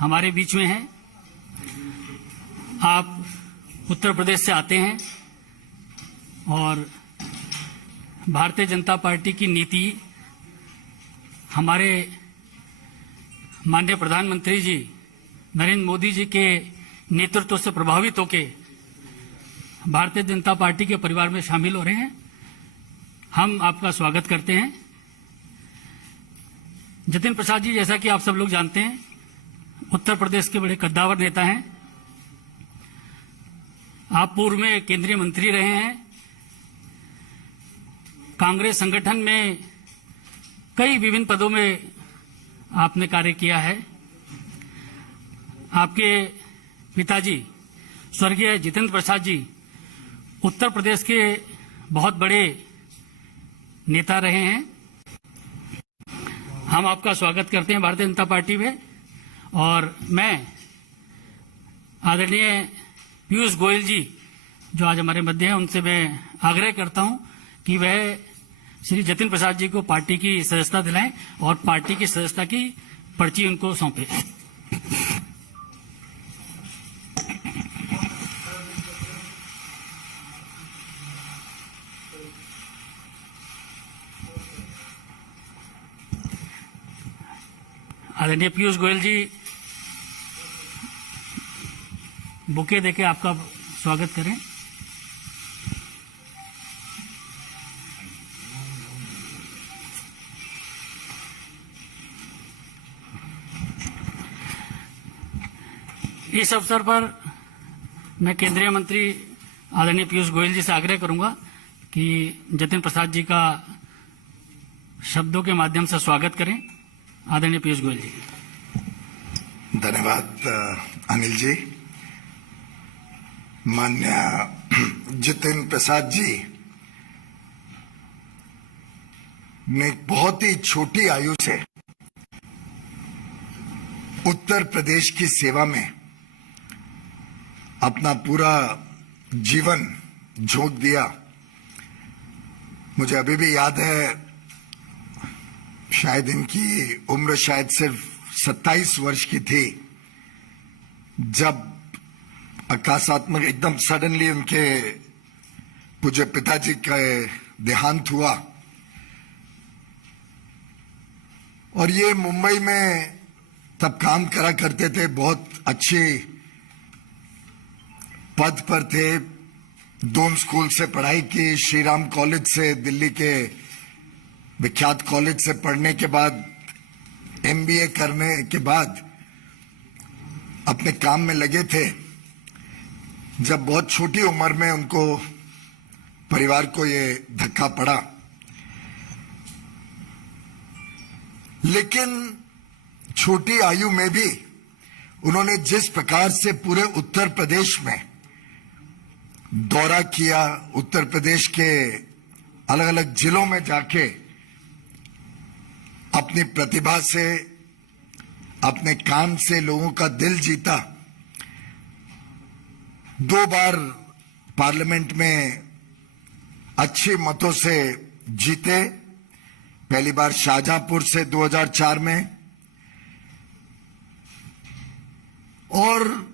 हमारे बीच में हैं। आप उत्तर प्रदेश से आते हैं और भारतीय जनता पार्टी की नीति हमारे माननीय प्रधानमंत्री जी नरेंद्र मोदी जी के नेतृत्व से प्रभावित होकर भारतीय जनता पार्टी के परिवार में शामिल हो रहे हैं। हम आपका स्वागत करते हैं। जतिन प्रसाद जी, जैसा कि आप सब लोग जानते हैं, उत्तर प्रदेश के बड़े कद्दावर नेता हैं। आप पूर्व में केंद्रीय मंत्री रहे हैं। कांग्रेस संगठन में कई विभिन्न पदों में आपने कार्य किया है। आपके पिताजी स्वर्गीय जितेंद्र प्रसाद जी उत्तर प्रदेश के बहुत बड़े नेता रहे हैं। हम आपका स्वागत करते हैं भारतीय जनता पार्टी में। और मैं आदरणीय पीयूष गोयल जी जो आज हमारे मध्य हैं, उनसे मैं आग्रह करता हूं कि वह श्री जतिन प्रसाद जी को पार्टी की सदस्यता दिलाएं और पार्टी की सदस्यता की पर्ची उनको सौंपे। आदरणीय पीयूष गोयल जी बुके देके आपका स्वागत करें। इस अवसर पर मैं केंद्रीय मंत्री आदरणीय पीयूष गोयल जी से आग्रह करूंगा कि जतिन प्रसाद जी का शब्दों के माध्यम से स्वागत करें। आदरणीय पीयूष गोयल जी। धन्यवाद अनिल जी। माननीय जितेंद्र प्रसाद जी ने बहुत ही छोटी आयु से उत्तर प्रदेश की सेवा में अपना पूरा जीवन झोंक दिया। मुझे अभी भी याद है, शायद इनकी उम्र शायद सिर्फ 27 वर्ष की थी जब आकाशात्मक एकदम सडनली उनके पूज्य पिताजी का देहांत हुआ। और ये मुंबई में तब काम करा करते थे, बहुत अच्छे पद पर थे। दोन स्कूल से पढ़ाई की, श्री राम कॉलेज से, दिल्ली के विख्यात कॉलेज से पढ़ने के बाद एमबीए करने के बाद अपने काम में लगे थे जब बहुत छोटी उम्र में उनको परिवार को ये धक्का पड़ा। लेकिन छोटी आयु में भी उन्होंने जिस प्रकार से पूरे उत्तर प्रदेश में दौरा किया, उत्तर प्रदेश के अलग अलग जिलों में जाके अपनी प्रतिभा से, अपने काम से लोगों का दिल जीता। 2 बार पार्लियामेंट में अच्छे मतों से जीते। पहली बार शाहजहांपुर से 2004 में, और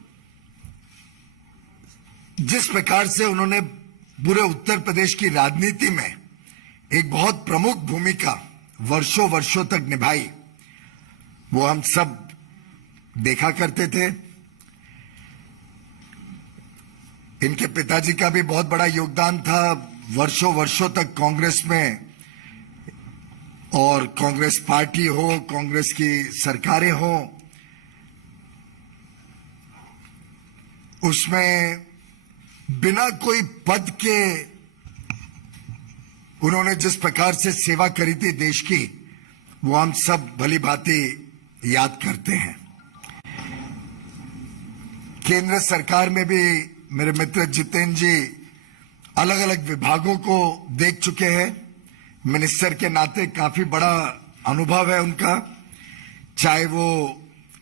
जिस प्रकार से उन्होंने पूरे उत्तर प्रदेश की राजनीति में एक बहुत प्रमुख भूमिका वर्षों वर्षों तक निभाई, वो हम सब देखा करते थे। इनके पिताजी का भी बहुत बड़ा योगदान था वर्षों वर्षों तक कांग्रेस में, और कांग्रेस पार्टी हो, कांग्रेस की सरकारें हो, उसमें बिना कोई पद के उन्होंने जिस प्रकार से सेवा करी थी देश की, वो हम सब भली भांति याद करते हैं। केंद्र सरकार में भी मेरे मित्र जितेंद्र जी अलग अलग विभागों को देख चुके हैं। मिनिस्टर के नाते काफी बड़ा अनुभव है उनका, चाहे वो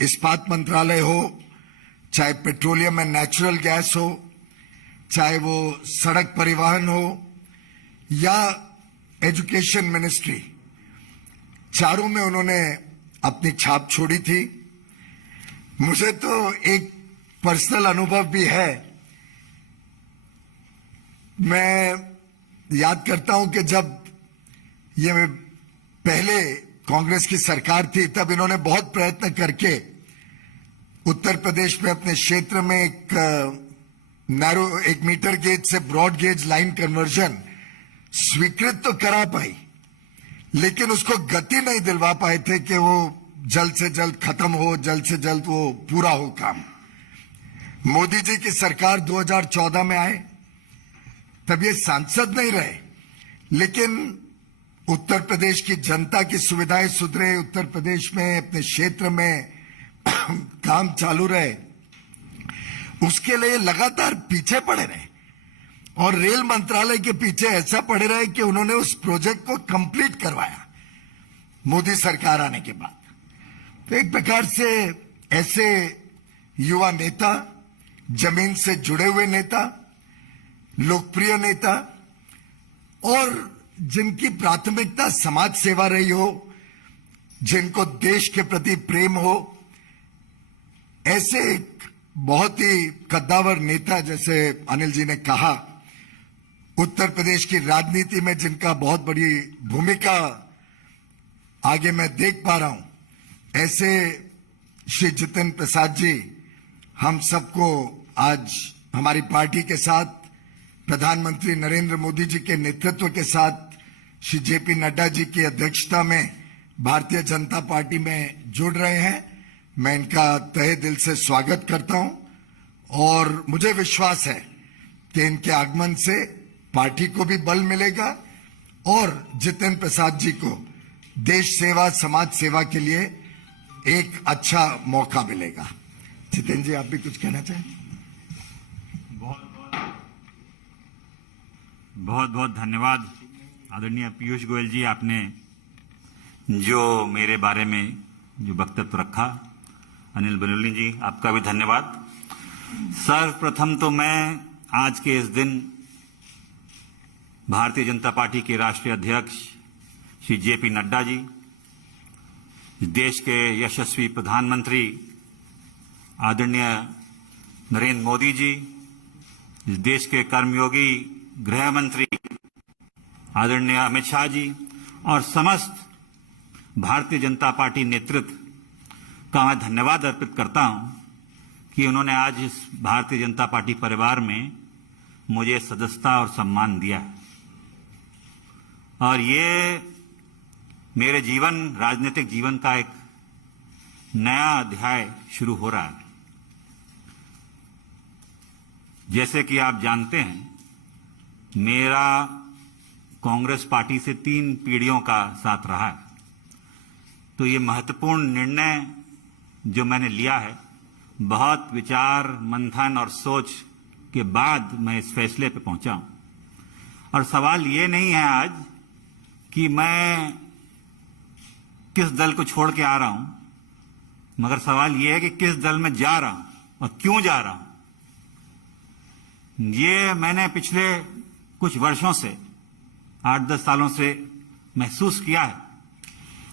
इस्पात मंत्रालय हो, चाहे पेट्रोलियम एंड नेचुरल गैस हो, चाहे वो सड़क परिवहन हो या एजुकेशन मिनिस्ट्री, चारों में उन्होंने अपनी छाप छोड़ी थी। मुझे तो एक पर्सनल अनुभव भी है। मैं याद करता हूं कि जब ये पहले कांग्रेस की सरकार थी तब इन्होंने बहुत प्रयत्न करके उत्तर प्रदेश में अपने क्षेत्र में एक मीटर गेज से ब्रॉड गेज लाइन कन्वर्जन स्वीकृत तो करा पाई, लेकिन उसको गति नहीं दिलवा पाए थे कि वो जल्द से जल्द खत्म हो, जल्द से जल्द वो पूरा हो काम। मोदी जी की सरकार 2014 में आए तब ये सांसद नहीं रहे, लेकिन उत्तर प्रदेश की जनता की सुविधाएं सुधरे, उत्तर प्रदेश में अपने क्षेत्र में काम चालू रहे, उसके लिए लगातार पीछे पड़े रहे और रेल मंत्रालय के पीछे ऐसा पड़े रहे कि उन्होंने उस प्रोजेक्ट को कंप्लीट करवाया मोदी सरकार आने के बाद। तो एक प्रकार से ऐसे युवा नेता, जमीन से जुड़े हुए नेता, लोकप्रिय नेता और जिनकी प्राथमिकता समाज सेवा रही हो, जिनको देश के प्रति प्रेम हो, ऐसे एक बहुत ही कद्दावर नेता जैसे अनिल जी ने कहा, उत्तर प्रदेश की राजनीति में जिनका बहुत बड़ी भूमिका आगे मैं देख पा रहा हूं, ऐसे श्री जितेंद्र प्रसाद जी हम सबको आज हमारी पार्टी के साथ प्रधानमंत्री नरेंद्र मोदी जी के नेतृत्व के साथ श्री जेपी नड्डा जी की अध्यक्षता में भारतीय जनता पार्टी में जुड़ रहे हैं। मैं इनका तहे दिल से स्वागत करता हूं और मुझे विश्वास है कि इनके आगमन से पार्टी को भी बल मिलेगा और जितेंद्र प्रसाद जी को देश सेवा, समाज सेवा के लिए एक अच्छा मौका मिलेगा। जितेंद्र जी, आप भी कुछ कहना चाहें? बहुत बहुत धन्यवाद आदरणीय पीयूष गोयल जी, आपने जो मेरे बारे में जो वक्तव्य रखा। अनिल बलूनी जी, आपका भी धन्यवाद। सर्वप्रथम तो मैं आज के इस दिन भारतीय जनता पार्टी के राष्ट्रीय अध्यक्ष श्री जेपी नड्डा जी, इस देश के यशस्वी प्रधानमंत्री आदरणीय नरेंद्र मोदी जी, इस देश के कर्मयोगी गृह मंत्री आदरणीय अमित शाह जी और समस्त भारतीय जनता पार्टी नेतृत्व का मैं धन्यवाद अर्पित करता हूं कि उन्होंने आज इस भारतीय जनता पार्टी परिवार में मुझे सदस्यता और सम्मान दिया है। और ये मेरे राजनीतिक जीवन का एक नया अध्याय शुरू हो रहा है। जैसे कि आप जानते हैं, मेरा कांग्रेस पार्टी से 3 पीढ़ियों का साथ रहा है। तो ये महत्वपूर्ण निर्णय जो मैंने लिया है, बहुत विचार मंथन और सोच के बाद मैं इस फैसले पे पहुंचा हूं। और सवाल ये नहीं है आज कि मैं किस दल को छोड़ के आ रहा हूं, मगर सवाल ये है कि किस दल में जा रहा हूं और क्यों जा रहा हूं। ये मैंने पिछले कुछ वर्षों से, 8-10 सालों से महसूस किया है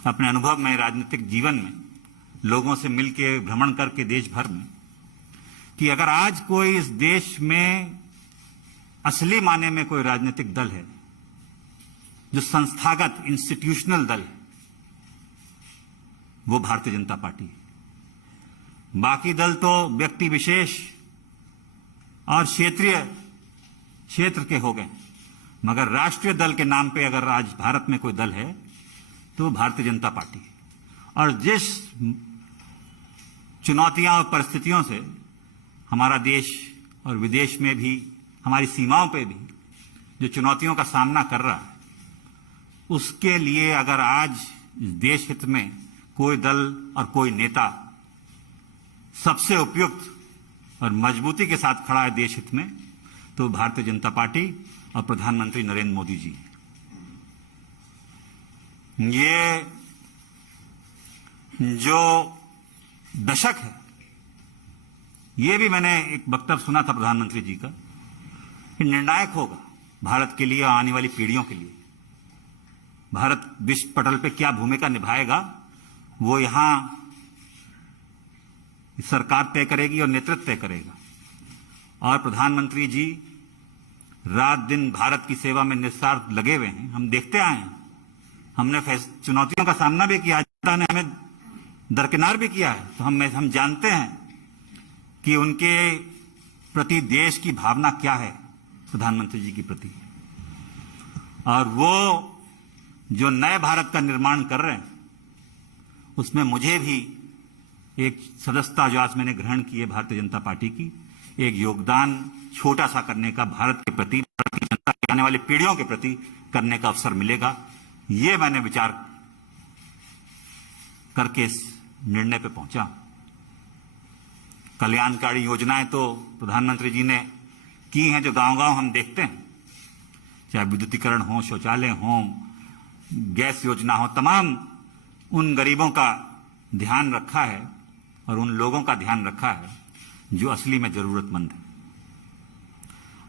अपने अनुभव में, राजनीतिक जीवन में, लोगों से मिलकर भ्रमण करके देश भर में, कि अगर आज कोई इस देश में असली माने में कोई राजनीतिक दल है जो संस्थागत इंस्टीट्यूशनल दल है, वो भारतीय जनता पार्टी है। बाकी दल तो व्यक्ति विशेष और क्षेत्र के हो गए, मगर राष्ट्रीय दल के नाम पे अगर आज भारत में कोई दल है तो भारतीय जनता पार्टी है। और जिस चुनौतियां और परिस्थितियों से हमारा देश और विदेश में भी, हमारी सीमाओं पे भी जो चुनौतियों का सामना कर रहा है, उसके लिए अगर आज इस देश हित में कोई दल और कोई नेता सबसे उपयुक्त और मजबूती के साथ खड़ा है देश हित में, तो भारतीय जनता पार्टी और प्रधानमंत्री नरेंद्र मोदी जी। ये जो दशक है, ये भी मैंने एक वक्तव्य सुना था प्रधानमंत्री जी का, कि निर्णायक होगा भारत के लिए और आने वाली पीढ़ियों के लिए। भारत विश्व पटल पे क्या भूमिका निभाएगा, वो यहां सरकार तय करेगी और नेतृत्व तय करेगा। और प्रधानमंत्री जी रात दिन भारत की सेवा में निस्वार्थ लगे हुए हैं। हम देखते आए हैं, हमने चुनौतियों का सामना भी किया, जनता ने हमें दरकिनार भी किया है, तो हम जानते हैं कि उनके प्रति देश की भावना क्या है, प्रधानमंत्री जी के प्रति। और वो जो नए भारत का निर्माण कर रहे हैं, उसमें मुझे भी एक सदस्यता जो आज मैंने ग्रहण की है भारतीय जनता पार्टी की, एक योगदान छोटा सा करने का भारत के प्रति, भारत की जनता की आने वाली पीढ़ियों के प्रति करने का अवसर मिलेगा। ये मैंने विचार करके इस निर्णय पे पहुंचा। कल्याणकारी योजनाएं तो प्रधानमंत्री जी ने की हैं, जो गांव-गांव हम देखते हैं, चाहे विद्युतीकरण हो, शौचालय हो, गैस योजना हो, तमाम उन गरीबों का ध्यान रखा है और उन लोगों का ध्यान रखा है जो असली में जरूरतमंद है।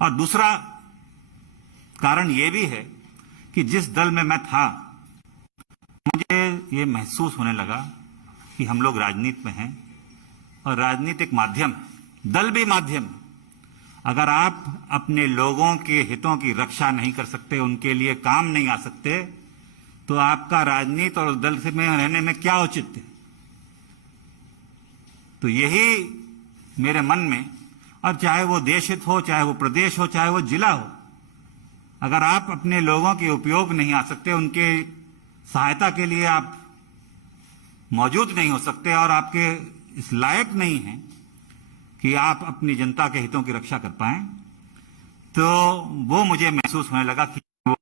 और दूसरा कारण यह भी है कि जिस दल में मैं था, मुझे ये महसूस होने लगा कि हम लोग राजनीति में हैं और राजनीति एक माध्यम है, दल भी माध्यम है। अगर आप अपने लोगों के हितों की रक्षा नहीं कर सकते, उनके लिए काम नहीं आ सकते, तो आपका राजनीति और दल से में रहने में क्या औचित्य है? तो यही मेरे मन में, अब चाहे वो देश हित हो, चाहे वो प्रदेश हो, चाहे वो जिला हो, अगर आप अपने लोगों के उपयोग नहीं आ सकते, उनके सहायता के लिए आप मौजूद नहीं हो सकते और आपके इस लायक नहीं हैं कि आप अपनी जनता के हितों की रक्षा कर पाएं, तो वो मुझे महसूस होने लगा कि वो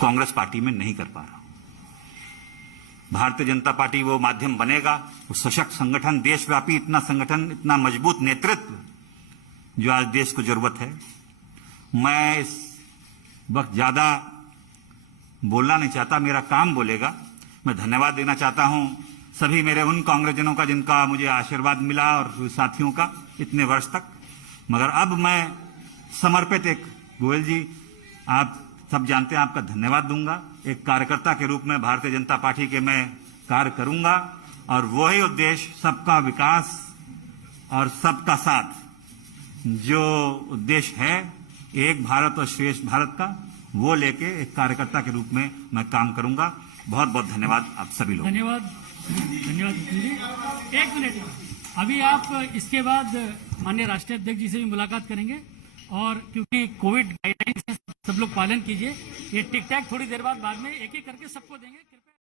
कांग्रेस पार्टी में नहीं कर पा रहा। भारतीय जनता पार्टी वो माध्यम बनेगा, वो सशक्त संगठन, देशव्यापी इतना संगठन, इतना मजबूत नेतृत्व जो आज देश को जरूरत है। मैं इस वक्त ज्यादा बोलना नहीं चाहता, मेरा काम बोलेगा। मैं धन्यवाद देना चाहता हूं सभी मेरे उन कांग्रेसजनों का जिनका मुझे आशीर्वाद मिला और साथियों का इतने वर्ष तक। मगर अब मैं समर्पित एक, गोयल जी आप सब जानते हैं, आपका धन्यवाद दूंगा। एक कार्यकर्ता के रूप में भारतीय जनता पार्टी के मैं कार्य करूंगा और वही उद्देश्य, सबका विकास और सबका साथ, जो उद्देश्य है एक भारत और श्रेष्ठ भारत का, वो लेके एक कार्यकर्ता के रूप में मैं काम करूंगा। बहुत बहुत धन्यवाद आप सभी लोग। धन्यवाद धन्यवाद जी। एक मिनट, अभी आप इसके बाद माननीय राष्ट्रीय अध्यक्ष जी से भी मुलाकात करेंगे और क्योंकि कोविड गाइडलाइंस सब लोग पालन कीजिए। ये टिक टैक थोड़ी देर बाद में एक एक करके सबको देंगे।